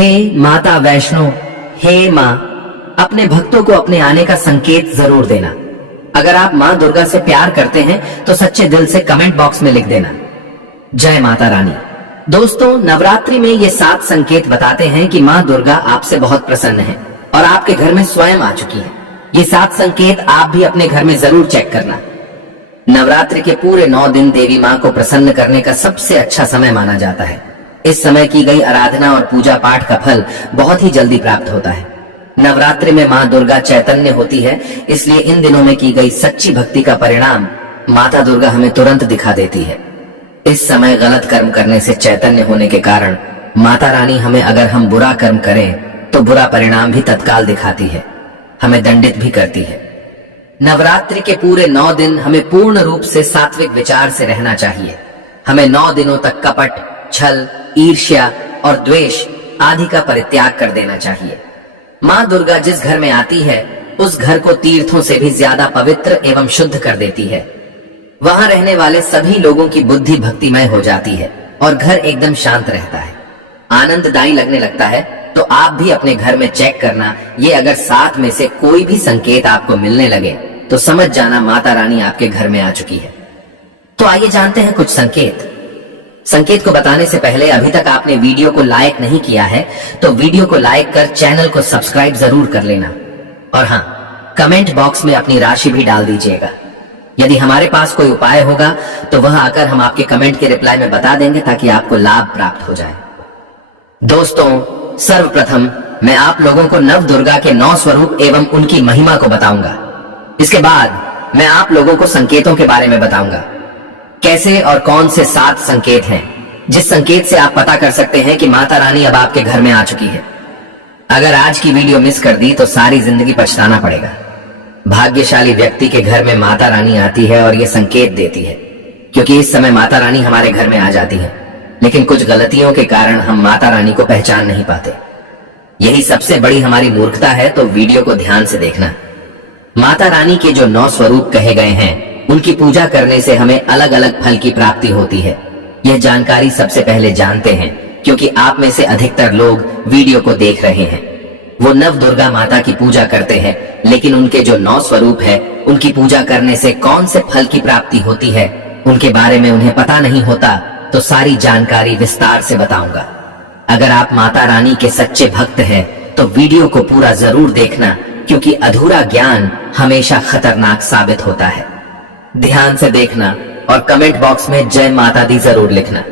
हे माता वैष्णो, हे माँ, अपने भक्तों को अपने आने का संकेत जरूर देना। अगर आप माँ दुर्गा से प्यार करते हैं तो सच्चे दिल से कमेंट बॉक्स में लिख देना, जय माता रानी। दोस्तों, नवरात्रि में ये 7 संकेत बताते हैं कि माँ दुर्गा आपसे बहुत प्रसन्न है और आपके घर में स्वयं आ चुकी है। ये 7 संकेत आप भी अपने घर में जरूर चेक करना। नवरात्रि के पूरे 9 दिन देवी माँ को प्रसन्न करने का सबसे अच्छा समय माना जाता है। इस समय की गई आराधना और पूजा पाठ का फल बहुत ही जल्दी प्राप्त होता है। नवरात्रि में माँ दुर्गा चैतन्य होती है, इसलिए इन दिनों में की गई सच्ची भक्ति का परिणाम माता दुर्गा हमें तुरंत दिखा देती है। इस समय गलत कर्म करने से चैतन्य होने के कारण माता रानी हमें, अगर हम बुरा कर्म करें तो बुरा परिणाम भी तत्काल दिखाती है, हमें दंडित भी करती है। नवरात्रि के पूरे 9 दिन हमें पूर्ण रूप से सात्विक विचार से रहना चाहिए। हमें 9 दिनों तक कपट, छल, ईर्ष्या और द्वेष आदि का परित्याग कर देना चाहिए। माँ दुर्गा जिस घर में आती है उस घर को तीर्थों से भी ज्यादा पवित्र एवं शुद्ध कर देती है। वहां रहने वाले सभी लोगों की बुद्धि भक्तिमय हो जाती है और घर एकदम शांत रहता है, आनंददायी लगने लगता है। तो आप भी अपने घर में चेक करना, ये अगर 7 में से कोई भी संकेत आपको मिलने लगे तो समझ जाना माता रानी आपके घर में आ चुकी है। तो आइए जानते हैं कुछ संकेत। संकेत को बताने से पहले अभी तक आपने वीडियो को लाइक नहीं किया है तो वीडियो को लाइक कर चैनल को सब्सक्राइब जरूर कर लेना। और हाँ, कमेंट बॉक्स में अपनी राशि भी डाल दीजिएगा। यदि हमारे पास कोई उपाय होगा तो वह आकर हम आपके कमेंट के रिप्लाई में बता देंगे ताकि आपको लाभ प्राप्त हो जाए। दोस्तों, सर्वप्रथम मैं आप लोगों को नव दुर्गा के 9 स्वरूप एवं उनकी महिमा को बताऊंगा। इसके बाद मैं आप लोगों को संकेतों के बारे में बताऊंगा, कैसे और कौन से 7 संकेत हैं जिस संकेत से आप पता कर सकते हैं कि माता रानी अब आपके घर में आ चुकी है। अगर आज की वीडियो मिस कर दी तो सारी जिंदगी पछताना पड़ेगा। भाग्यशाली व्यक्ति के घर में माता रानी आती है और ये संकेत देती है, क्योंकि इस समय माता रानी हमारे घर में आ जाती है, लेकिन कुछ गलतियों के कारण हम माता रानी को पहचान नहीं पाते। यही सबसे बड़ी हमारी मूर्खता है, तो वीडियो को ध्यान से देखना। माता रानी के जो 9 स्वरूप कहे गए हैं उनकी पूजा करने से हमें अलग अलग फल की प्राप्ति होती है। यह जानकारी सबसे पहले जानते हैं क्योंकि आप में से अधिकतर लोग वीडियो को देख रहे हैं। वो नव दुर्गा माता की पूजा करते हैं, लेकिन उनके जो 9 स्वरूप है उनकी पूजा करने से कौन से फल की प्राप्ति होती है उनके बारे में उन्हें पता नहीं होता। तो सारी जानकारी विस्तार से बताऊंगा। अगर आप माता रानी के सच्चे भक्त हैं तो वीडियो को पूरा जरूर देखना, क्योंकि अधूरा ज्ञान हमेशा खतरनाक साबित होता है। ध्यान से देखना और कमेंट बॉक्स में जय माता दी जरूर लिखना।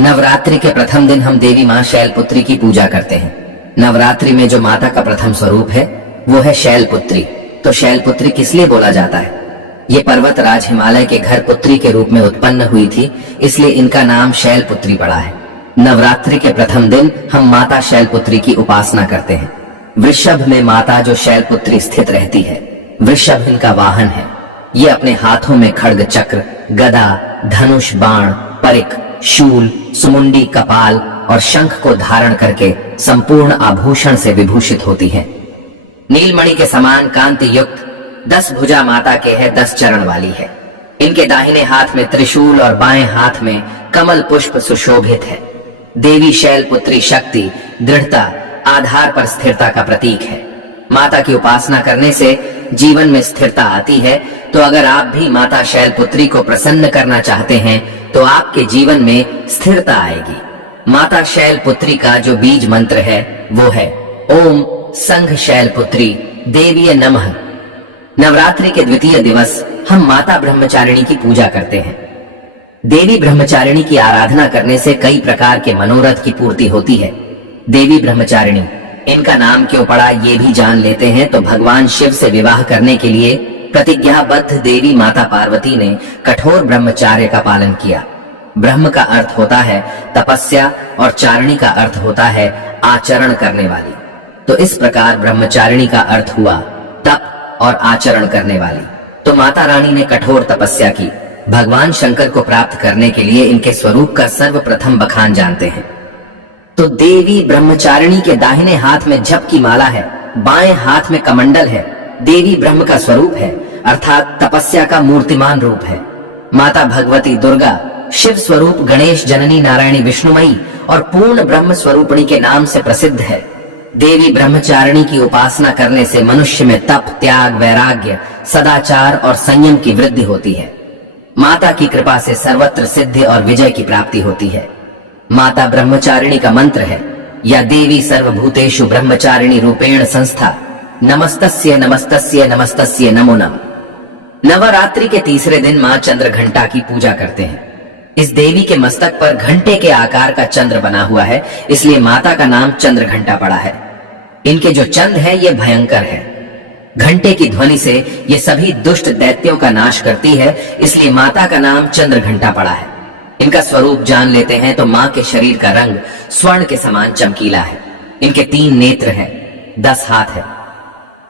नवरात्रि के प्रथम दिन हम देवी माँ शैलपुत्री की पूजा करते हैं। नवरात्रि में जो माता का प्रथम स्वरूप है वो है शैलपुत्री। तो शैलपुत्री किस लिए बोला जाता है? ये पर्वत राज हिमालय के घर पुत्री के रूप में उत्पन्न हुई थी, इसलिए इनका नाम शैलपुत्री पड़ा है। नवरात्रि के प्रथम दिन हम माता शैलपुत्री की उपासना करते हैं। वृषभ में माता जो शैलपुत्री स्थित रहती है, वृषभ इनका वाहन है। ये अपने हाथों में खड्ग, चक्र, गदा, धनुष, बाण, परिक, शूल, सुमुंडी, कपाल और शंख को धारण करके संपूर्ण आभूषण से विभूषित होती है। नीलमणि के समान कांति युक्त 10 भुजा माता के है, 10 चरण वाली है। इनके दाहिने हाथ में त्रिशूल और बाएं हाथ में कमल पुष्प सुशोभित है। देवी शैलपुत्री शक्ति, दृढ़ता, आधार पर स्थिरता का प्रतीक है। माता की उपासना करने से जीवन में स्थिरता आती है। तो अगर आप भी माता शैलपुत्री को प्रसन्न करना चाहते हैं तो आपके जीवन में स्थिरता आएगी। माता शैलपुत्री का जो बीज मंत्र है वो है ओम संघ शैलपुत्री देवीय नमः। नवरात्रि के द्वितीय दिवस हम माता ब्रह्मचारिणी की पूजा करते हैं। देवी ब्रह्मचारिणी की आराधना करने से कई प्रकार के मनोरथ की पूर्ति होती है। देवी ब्रह्मचारिणी, इनका नाम क्यों पड़ा ये भी जान लेते हैं। तो भगवान शिव से विवाह करने के लिए प्रतिज्ञाबद्ध देवी माता पार्वती ने कठोर ब्रह्मचार्य का पालन किया। ब्रह्म का अर्थ होता है तपस्या और चारिणी का अर्थ होता है आचरण करने वाली। तो इस प्रकार ब्रह्मचारिणी का अर्थ हुआ तप और आचरण करने वाली। तो माता रानी ने कठोर तपस्या की। भगवान शंकर को प्राप्त करने के लिए इनके स्वरूप का सर्वप्रथम बखान जानते हैं। तो देवी ब्रह्मचारिणी के दाहिने हाथ में जप की माला है, बाएं हाथ में कमंडल है। देवी ब्रह्म का स्वरूप है, अर्थात तपस्या का मूर्तिमान रूप है। माता भगवती दुर्गा शिव स्वरूप गणेश जननी नारायणी विष्णुमयी और पूर्ण ब्रह्म स्वरूपिणी के नाम से प्रसिद्ध है। देवी ब्रह्मचारिणी की उपासना करने से मनुष्य में तप, त्याग, वैराग्य, सदाचार और संयम की वृद्धि होती है। माता की कृपा से सर्वत्र सिद्धि और विजय की प्राप्ति होती है। माता ब्रह्मचारिणी का मंत्र है, या देवी सर्वभूतेषु ब्रह्मचारिणी रूपेण संस्था, नमस्तस्य नमस्तस्य नमस्तस्य नमो नमः। नवरात्रि के तीसरे दिन मां चंद्र घंटा की पूजा करते हैं। इस देवी के मस्तक पर घंटे के आकार का चंद्र बना हुआ है, इसलिए माता का नाम चंद्र घंटा पड़ा है। इनके जो चंद है ये भयंकर है। घंटे की ध्वनि से ये सभी दुष्ट दैत्यों का नाश करती है, इसलिए माता का नाम चंद्र घंटा पड़ा है। इनका स्वरूप जान लेते हैं तो मां के शरीर का रंग स्वर्ण के समान चमकीला है। इनके 3 नेत्र हैं, 10 हाथ है।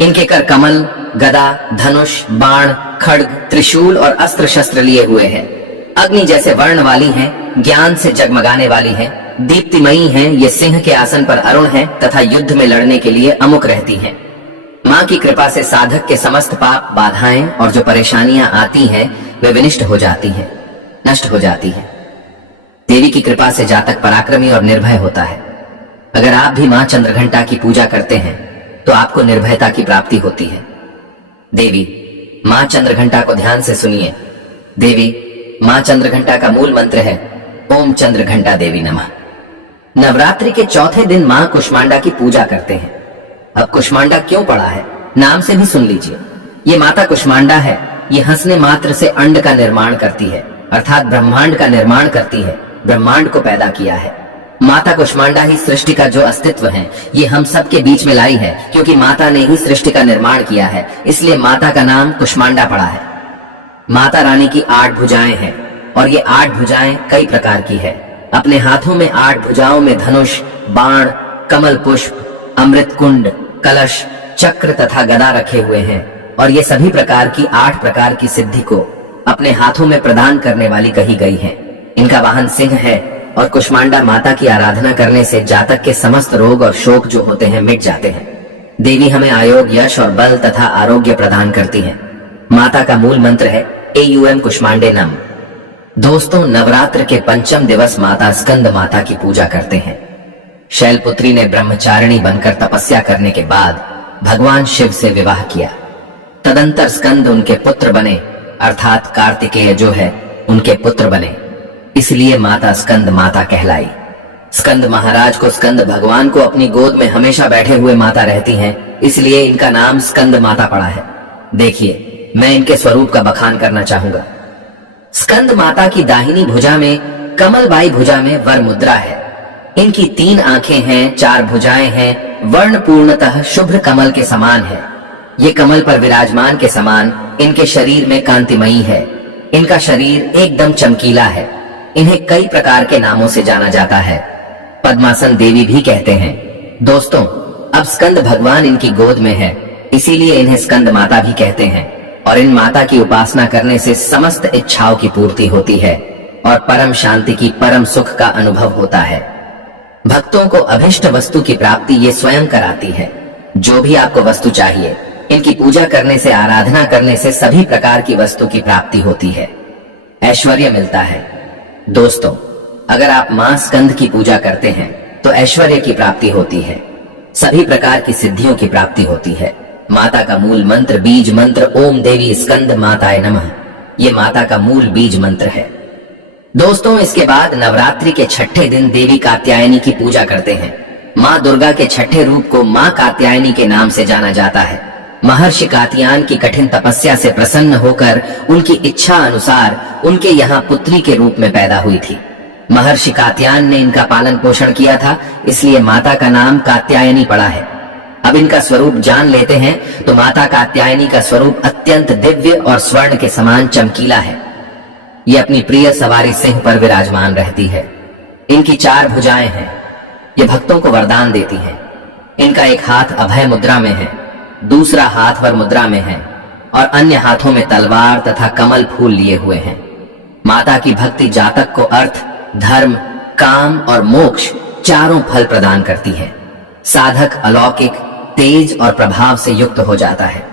इनके कर कमल, गदा, धनुष, बाण, खड्ग, त्रिशूल और अस्त्र शस्त्र लिए हुए हैं। अग्नि जैसे वर्ण वाली हैं, ज्ञान से जगमगाने वाली हैं, दीप्तिमयी हैं। ये सिंह के आसन पर अरुण हैं तथा युद्ध में लड़ने के लिए अमुक रहती हैं। मां की कृपा से साधक के समस्त पाप, बाधाएं और जो परेशानियां आती हैं वे विनिष्ट हो जाती हैं, नष्ट हो जाती हैं। देवी की कृपा से जातक पराक्रमी और निर्भय होता है। अगर आप भी मां चंद्रघंटा की पूजा करते हैं तो आपको निर्भयता की प्राप्ति होती है। देवी मां चंद्रघंटा को ध्यान से सुनिए। देवी मां चंद्रघंटा का मूल मंत्र है ओम चंद्रघंटा देवी नमः। नवरात्रि के चौथे दिन मां कुष्मांडा की पूजा करते हैं। अब कुष्मांडा क्यों पड़ा है, नाम से भी सुन लीजिए। ये माता कुष्मांडा है। ये हंसने मात्र से अंड का निर्माण करती है, अर्थात ब्रह्मांड का निर्माण करती है, ब्रह्मांड को पैदा किया है। माता कुष्मांडा ही सृष्टि का जो अस्तित्व है ये हम सब के बीच में लाई है, क्योंकि माता ने ही सृष्टि का निर्माण किया है, इसलिए माता का नाम कुष्मांडा पड़ा है। माता रानी की 8 भुजाएं हैं और ये 8 भुजाएं कई प्रकार की है। अपने हाथों में 8 भुजाओं में धनुष, बाण, कमल पुष्प, अमृत कुंड, कलश, चक्र तथा गदा रखे हुए हैं और ये सभी प्रकार की 8 प्रकार की सिद्धि को अपने हाथों में प्रदान करने वाली कही गई है। इनका वाहन सिंह है और कुष्मांडा माता की आराधना करने से जातक के समस्त रोग और शोक जो होते हैं मिट जाते हैं। देवी हमें आयोग, यश और बल तथा आरोग्य प्रदान करती है। माता का मूल मंत्र है एयूएम कुष्मांडे नम। दोस्तों, नवरात्र के पंचम दिवस माता स्कंद माता की पूजा करते हैं। शैलपुत्री ने ब्रह्मचारिणी बनकर तपस्या करने के बाद भगवान शिव से विवाह किया। तदंतर स्कंद उनके पुत्र बने, अर्थात कार्तिकेय जो है उनके पुत्र बने, इसलिए माता स्कंद माता कहलाई। स्कंद महाराज को स्कंद भगवान को अपनी गोद में हमेशा बैठे हुए माता रहती हैं, इसलिए इनका नाम स्कंद माता पड़ा है। देखिए, मैं इनके स्वरूप का बखान करना चाहूंगा। स्कंद माता की दाहिनी भुजा में कमलबाई भुजा में वर मुद्रा है। इनकी 3 आंखें हैं, 4 भुजाएं हैं, वर्ण पूर्णतः शुभ्र कमल के समान है। ये कमल पर विराजमान के समान इनके शरीर में कांतिमयी है। इनका शरीर एकदम चमकीला है। इन्हें कई प्रकार के नामों से जाना जाता है। पद्मासन देवी भी कहते हैं। दोस्तों, अब स्कंद भगवान इनकी गोद में है, इसीलिए इन्हें स्कंद माता भी कहते हैं और इन माता की उपासना करने से समस्त इच्छाओं की पूर्ति होती है और परम शांति की, परम सुख का अनुभव होता है। भक्तों को अभिष्ट वस्तु की प्राप्ति ये स्वयं कराती है। जो भी आपको वस्तु चाहिए, इनकी पूजा करने से, आराधना करने से सभी प्रकार की वस्तु की प्राप्ति होती है, ऐश्वर्य मिलता है। दोस्तों, अगर आप मां स्कंद की पूजा करते हैं तो ऐश्वर्य की प्राप्ति होती है, सभी प्रकार की सिद्धियों की प्राप्ति होती है। माता का मूल मंत्र, बीज मंत्र ओम देवी स्कंद माताय नमः, ये माता का मूल बीज मंत्र है। दोस्तों, इसके बाद नवरात्रि के छठे दिन देवी कात्यायनी की पूजा करते हैं। मां दुर्गा के छठे रूप को मां कात्यायनी के नाम से जाना जाता है। महर्षि कात्यायन की कठिन तपस्या से प्रसन्न होकर उनकी इच्छा अनुसार उनके यहाँ पुत्री के रूप में पैदा हुई थी। महर्षि कात्यायन ने इनका पालन पोषण किया था, इसलिए माता का नाम कात्यायनी पड़ा है। अब इनका स्वरूप जान लेते हैं तो माता कात्यायनी का स्वरूप अत्यंत दिव्य और स्वर्ण के समान चमकीला है। ये अपनी प्रिय सवारी सिंह पर विराजमान रहती है। इनकी 4 भुजाएं हैं। ये भक्तों को वरदान देती हैं। इनका एक हाथ अभय मुद्रा में है, दूसरा हाथ वर मुद्रा में है और अन्य हाथों में तलवार तथा कमल फूल लिए हुए हैं। माता की भक्ति जातक को अर्थ, धर्म, काम और मोक्ष चारों फल प्रदान करती है। साधक अलौकिक, तेज और प्रभाव से युक्त हो जाता है।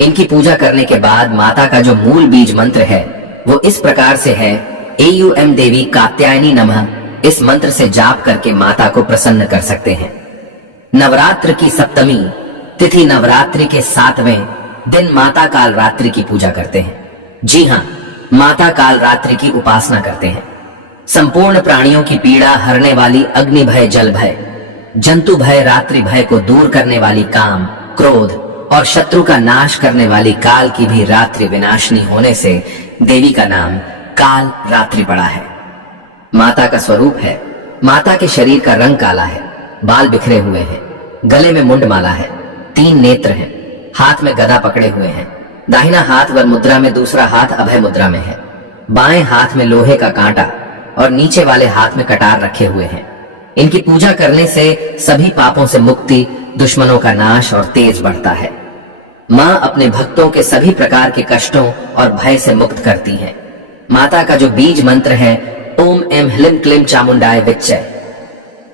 इनकी पूजा करने के बाद माता का जो मूल बीज मंत्र है वो इस प्रकार से है एयूएम देवी कात्यायनी नमः इस मंत्र से जाप करके माता को प्रसन्न कर सकते हैं। नवरात्र की सप्तमी तिथि नवरात्रि के 7वें दिन माता काल रात्रि की पूजा करते हैं। जी हाँ, माता काल रात्रि की उपासना करते हैं। संपूर्ण प्राणियों की पीड़ा हरने वाली अग्नि भय, जल भय, जंतु भय, रात्रि भय को दूर करने वाली, काम, क्रोध और शत्रु का नाश करने वाली काल की भी रात्रि विनाशनी होने से देवी का नाम काल रात्रि पड़ा है। माता का स्वरूप है, माता के शरीर का रंग काला है, बाल बिखरे हुए हैं, गले में मुंडमाला है, 3 नेत्र हैं, हाथ में गदा पकड़े हुए हैं, दाहिना हाथ वर मुद्रा में, दूसरा हाथ अभय मुद्रा में है, बाएं हाथ में लोहे का कांटा और नीचे वाले हाथ में कटार रखे हुए हैं। इनकी पूजा करने से सभी पापों से मुक्ति, दुश्मनों का नाश और तेज बढ़ता है। माँ अपने भक्तों के सभी प्रकार के कष्टों और भय से मुक्त करती है। माता का जो बीज मंत्र है ओम एम ह्लीम क्लीम चामुंडाय विच्चय,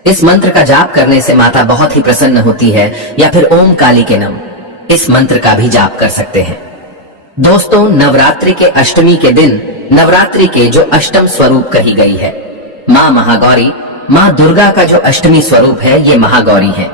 इस मंत्र का जाप करने से माता बहुत ही प्रसन्न होती है। या फिर ओम काली के नम, इस मंत्र का भी जाप कर सकते हैं। दोस्तों, नवरात्रि के अष्टमी के दिन नवरात्रि के जो अष्टम स्वरूप कही गई है माँ महागौरी, माँ दुर्गा का जो अष्टमी स्वरूप है ये महागौरी है।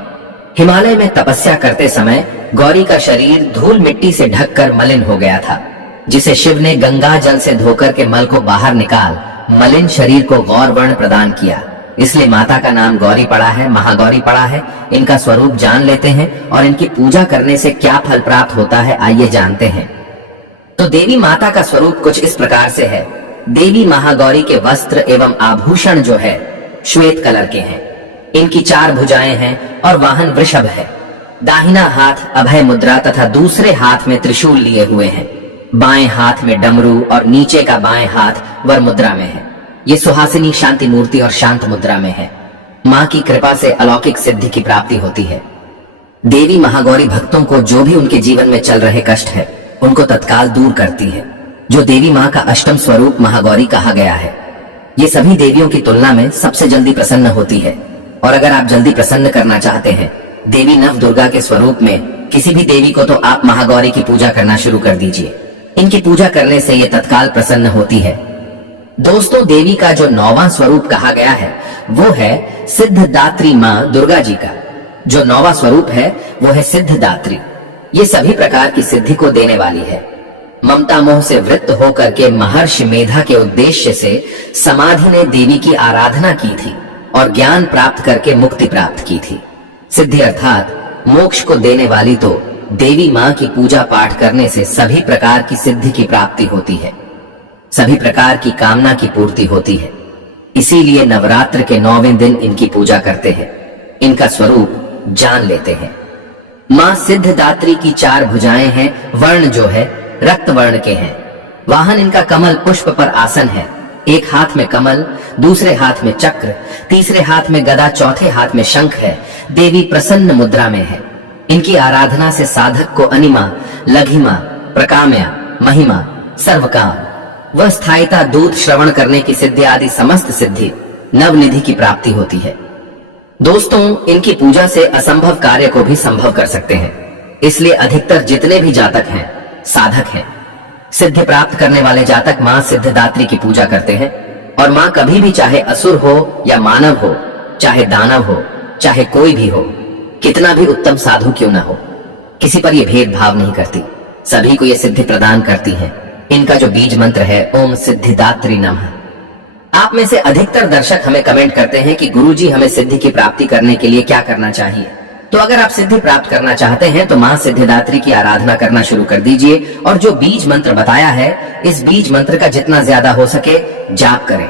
हिमालय में तपस्या करते समय गौरी का शरीर धूल मिट्टी से ढककर मलिन हो गया था, जिसे शिव ने गंगा जल से धोकर के मल को बाहर निकाल मलिन शरीर को गौर वर्ण प्रदान किया। इसलिए माता का नाम गौरी पड़ा है, महागौरी पड़ा है। इनका स्वरूप जान लेते हैं और इनकी पूजा करने से क्या फल प्राप्त होता है आइए जानते हैं। तो देवी माता का स्वरूप कुछ इस प्रकार से है। देवी महागौरी के वस्त्र एवं आभूषण जो है श्वेत कलर के हैं। इनकी 4 भुजाएं हैं और वाहन वृषभ है। दाहिना हाथ अभय मुद्रा तथा दूसरे हाथ में त्रिशूल लिए हुए हैं। बाएं हाथ में डमरू और नीचे का बाएं हाथ वर मुद्रा में है। ये सुहासिनी शांति मूर्ति और शांत मुद्रा में है। माँ की कृपा से अलौकिक सिद्धि की प्राप्ति होती है। देवी महागौरी भक्तों को जो भी उनके जीवन में चल रहे कष्ट है उनको तत्काल दूर करती है। जो देवी माँ का अष्टम स्वरूप महागौरी कहा गया है, ये सभी देवियों की तुलना में सबसे जल्दी प्रसन्न होती है। और अगर आप जल्दी प्रसन्न करना चाहते हैं देवी नव दुर्गा के स्वरूप में किसी भी देवी को, तो आप महागौरी की पूजा करना शुरू कर दीजिए। इनकी पूजा करने से ये तत्काल प्रसन्न होती है। दोस्तों, देवी का जो 9वां स्वरूप कहा गया है वो है सिद्धदात्री माँ दुर्गा जी का। जो 9वां स्वरूप है वो है सिद्धदात्री। ये सभी प्रकार की सिद्धि को देने वाली है। ममता मोह से वृत्त होकर के महर्षि मेधा के उद्देश्य से समाधि ने देवी की आराधना की थी और ज्ञान प्राप्त करके मुक्ति प्राप्त की थी। सिद्धि अर्थात मोक्ष को देने वाली तो देवी माँ की पूजा पाठ करने से सभी प्रकार की सिद्धि की प्राप्ति होती है, सभी प्रकार की कामना की पूर्ति होती है। इसीलिए नवरात्र के 9वें दिन इनकी पूजा करते हैं, इनका स्वरूप जान लेते हैं। माँ सिद्धदात्री की 4 भुजाएं हैं। वर्ण जो है रक्त वर्ण के हैं। वाहन इनका कमल पुष्प पर आसन है। एक हाथ में कमल, दूसरे हाथ में चक्र, तीसरे हाथ में गदा, चौथे हाथ में शंख है। देवी प्रसन्न मुद्रा में है। इनकी आराधना से साधक को अनिमा, लघिमा, प्रकाम्या, महिमा, सर्वकाम व स्थायिता, दूत श्रवण करने की सिद्धि आदि समस्त सिद्धि नवनिधि की प्राप्ति होती है। दोस्तों, इनकी पूजा से असंभव कार्य को भी संभव कर सकते हैं। इसलिए अधिकतर जितने भी जातक हैं, साधक हैं, सिद्धि प्राप्त करने वाले जातक माँ सिद्धदात्री की पूजा करते हैं। और माँ कभी भी चाहे असुर हो या मानव हो, चाहे दानव हो, चाहे कोई भी हो, कितना भी उत्तम साधु क्यों ना हो, किसी पर ये भेदभाव नहीं करती, सभी को ये सिद्धि प्रदान करती है। इनका जो बीज मंत्र है ओम सिद्धिदात्री नमः। आप में से अधिकतर दर्शक हमें कमेंट करते हैं कि गुरुजी हमें सिद्धि की प्राप्ति करने के लिए क्या करना चाहिए। तो अगर आप सिद्धि प्राप्त करना चाहते हैं तो माँ सिद्धिदात्री की आराधना करना शुरू कर दीजिए और जो बीज मंत्र बताया है इस बीज मंत्र का जितना ज्यादा हो सके जाप करें।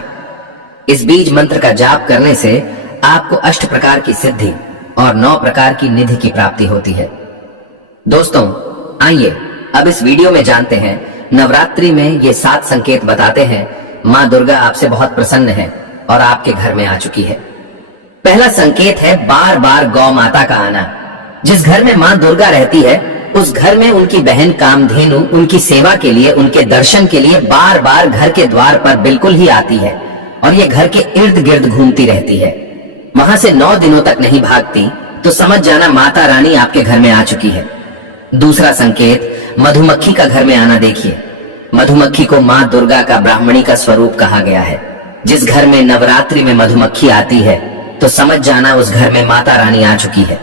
इस बीज मंत्र का जाप करने से आपको 8 प्रकार की सिद्धि और 9 प्रकार की निधि की प्राप्ति होती है। दोस्तों, आइए अब इस वीडियो में जानते हैं नवरात्रि में ये 7 संकेत बताते हैं माँ दुर्गा आपसे बहुत प्रसन्न है और आपके घर में आ चुकी है। पहला संकेत है बार बार गौ माता का आना। जिस घर में माँ दुर्गा रहती है उस घर में उनकी बहन कामधेनु उनकी सेवा के लिए, उनके दर्शन के लिए बार बार घर के द्वार पर बिल्कुल ही आती है और ये घर के इर्द गिर्द घूमती रहती है। वहां से 9 दिनों तक नहीं भागती तो समझ जाना माता रानी आपके घर में आ चुकी है। दूसरा संकेत मधुमक्खी का घर में आना देखिए। मधुमक्खी को माँ दुर्गा का ब्राह्मणी का स्वरूप कहा गया है। जिस घर में नवरात्रि में मधुमक्खी आती है तो समझ जाना उस घर में माता रानी आ चुकी है,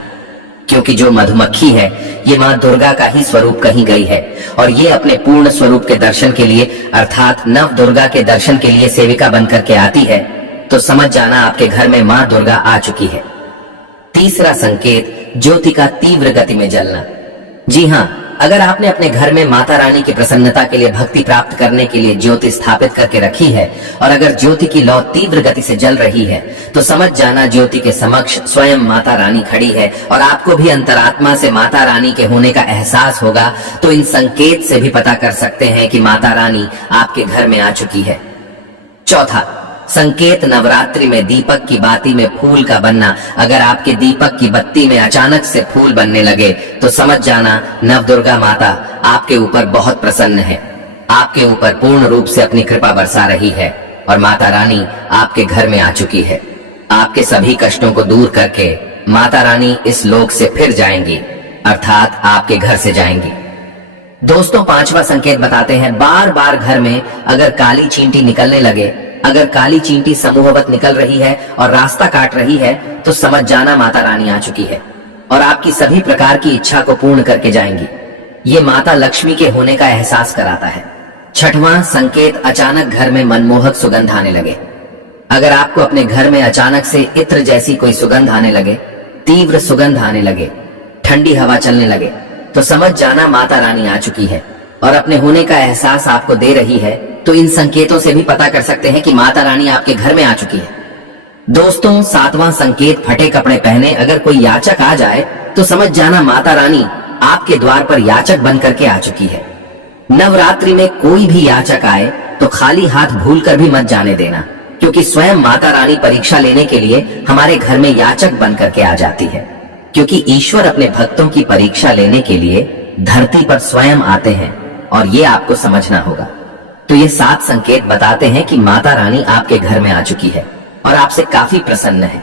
क्योंकि जो मधुमक्खी है ये माँ दुर्गा का ही स्वरूप कही गई है और ये अपने पूर्ण स्वरूप के दर्शन के लिए अर्थात नव दुर्गा के दर्शन के लिए सेविका बनकर के आती है, तो समझ जाना आपके घर में माँ दुर्गा आ चुकी है। तीसरा संकेत, ज्योति का तीव्र गति में जलना। जी हाँ, अगर आपने अपने घर में माता रानी की प्रसन्नता के लिए भक्ति प्राप्त करने के लिए ज्योति स्थापित करके रखी है और अगर ज्योति की लौ तीव्र गति से जल रही है तो समझ जाना ज्योति के समक्ष स्वयं माता रानी खड़ी है और आपको भी अंतरात्मा से माता रानी के होने का एहसास होगा। तो इन संकेत से भी पता कर सकते हैं कि माता रानी आपके घर में आ चुकी है। चौथा संकेत, नवरात्रि में दीपक की बाती में फूल का बनना। अगर आपके दीपक की बत्ती में अचानक से फूल बनने लगे तो समझ जाना नव दुर्गा माता आपके ऊपर बहुत प्रसन्न है, आपके ऊपर पूर्ण रूप से अपनी कृपा बरसा रही है और माता रानी आपके घर में आ चुकी है। आपके सभी कष्टों को दूर करके माता रानी इस लोक से फिर जाएंगी, अर्थात आपके घर से जाएंगी। दोस्तों, पांचवा संकेत बताते हैं, बार बार घर में अगर काली चींटी निकलने लगे, अगर काली चींटी समूहवत निकल रही है और रास्ता काट रही है तो समझ जाना माता रानी आ चुकी है और आपकी सभी प्रकार की इच्छा को पूर्ण करके जाएंगी। ये माता लक्ष्मी के होने का एहसास कराता है। छठवां संकेत, अचानक घर में मनमोहक सुगंध आने लगे। अगर आपको अपने घर में अचानक से इत्र जैसी कोई सुगंध आने लगे, तीव्र सुगंध आने लगे, ठंडी हवा चलने लगे, तो समझ जाना माता रानी आ चुकी है और अपने होने का एहसास आपको दे रही है। तो इन संकेतों से भी पता कर सकते हैं कि माता रानी आपके घर में आ चुकी है। दोस्तों, सातवां संकेत, फटे कपड़े पहने अगर कोई याचक आ जाए तो समझ जाना माता रानी आपके द्वार पर याचक बन करके आ चुकी है। नवरात्रि में कोई भी याचक आए तो खाली हाथ भूल कर भी मत जाने देना, क्योंकि स्वयं माता रानी परीक्षा लेने के लिए हमारे घर में याचक बन करके आ जाती है, क्योंकि ईश्वर अपने भक्तों की परीक्षा लेने के लिए धरती पर स्वयं आते हैं और ये आपको समझना होगा। तो ये 7 संकेत बताते हैं कि माता रानी आपके घर में आ चुकी है और आपसे काफी प्रसन्न है।